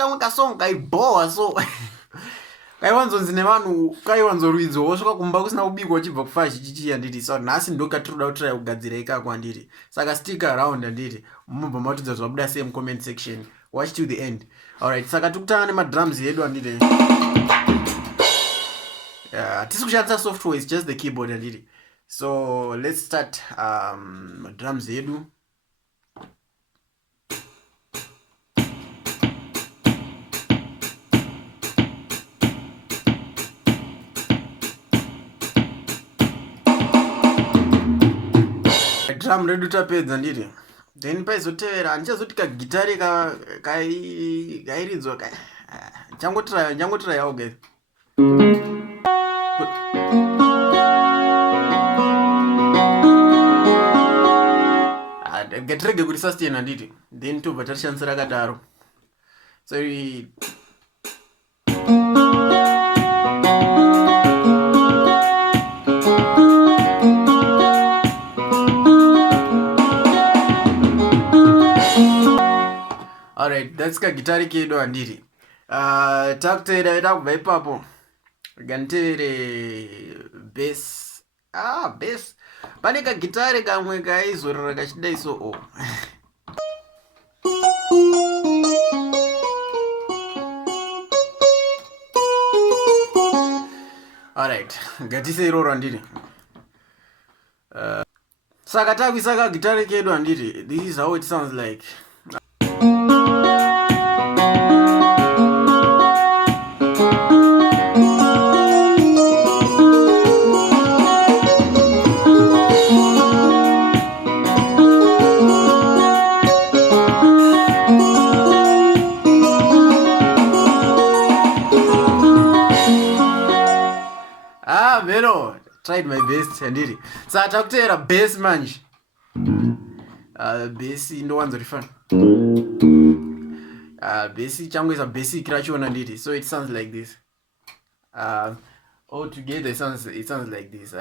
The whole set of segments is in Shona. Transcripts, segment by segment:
kamwe kasong chaibhowa so kaiwanzonzi nevanhu kaiwanzoruidzo wosvika kumba kusina kubikwa uchibva kufashi chichiya nditi so nhasi ndokatiriuda kutrai kugadzira ikako handiti saka stick around handiti mubva matudza zvabuda sei mucomment section watch to the end. Alright, saka tikutanga nemadrums edu handiti tisi kushandisa software, is just the keyboard handiti. So let's start drums edu. Drum redu tapedza ndiri. Then paizotevera handichazoti kagitari kairidzwa changotirai yawo guys. Gatirege kuti sustain handiti. Then tobva tarishandisa rakadaro. So alright, that's kagitari kedu handiti. Takuteera kubva ipapo ganitevere bass. Bass pane kagitari kamwe kaizorora kachidai so alright, ngatise iroro handiti. Saka takuisa kagitari kedu handiti. This is how it sounds like. Vero, tried my best handiri. Saka takuteera bass manje. Bass ndo wanzo rifana. Bass changoisa basic rachona handiti. So it sounds like this. All together it sounds like this.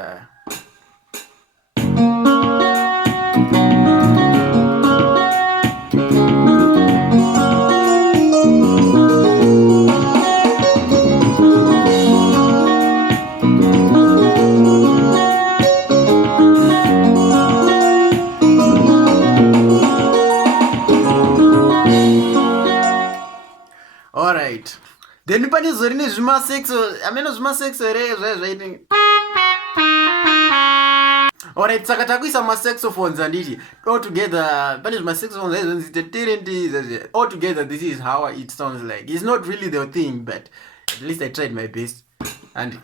Alright. Then pane zorine zvima sexo, ameno zvima sexo ere zvaiti. Alright, saka takuisa ma saxophones handiti. All together pane zvima saxophones zvaiti all together this is how it sounds like. It's not really the thing, but at least I tried my best. And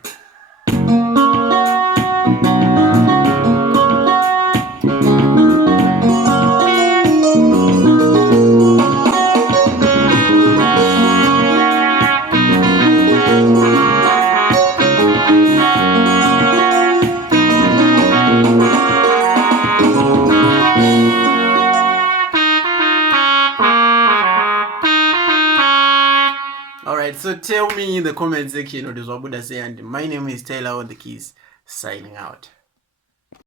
alright, so tell me in the comment section what is wabuda say, and my name is Taylor on the keys, signing out.